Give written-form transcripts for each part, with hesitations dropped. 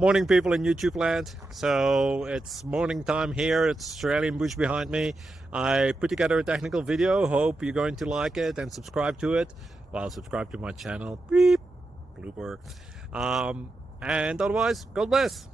Morning, people in YouTube land. So it's morning time here. It's Australian bush behind me. I put together a technical video. Hope you're going to like it and subscribe to it. Well, subscribe to my channel. Beep. Blooper. And otherwise, God bless.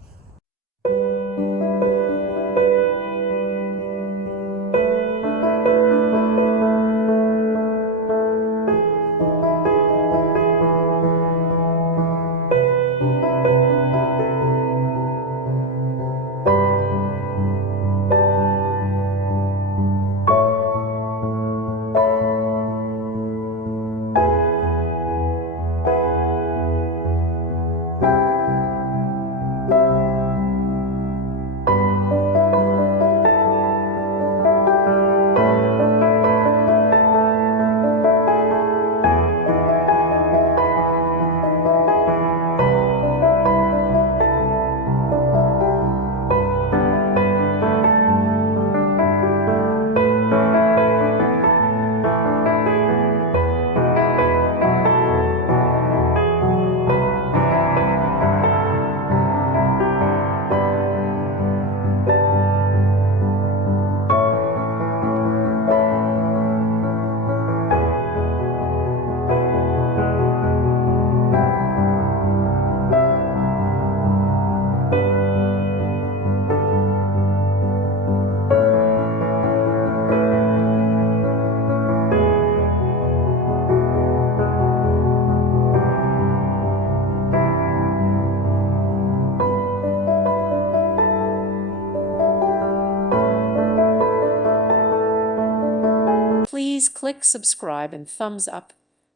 Please click subscribe and thumbs up.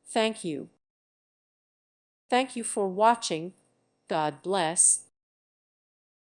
Thank you. Thank you for watching. God bless.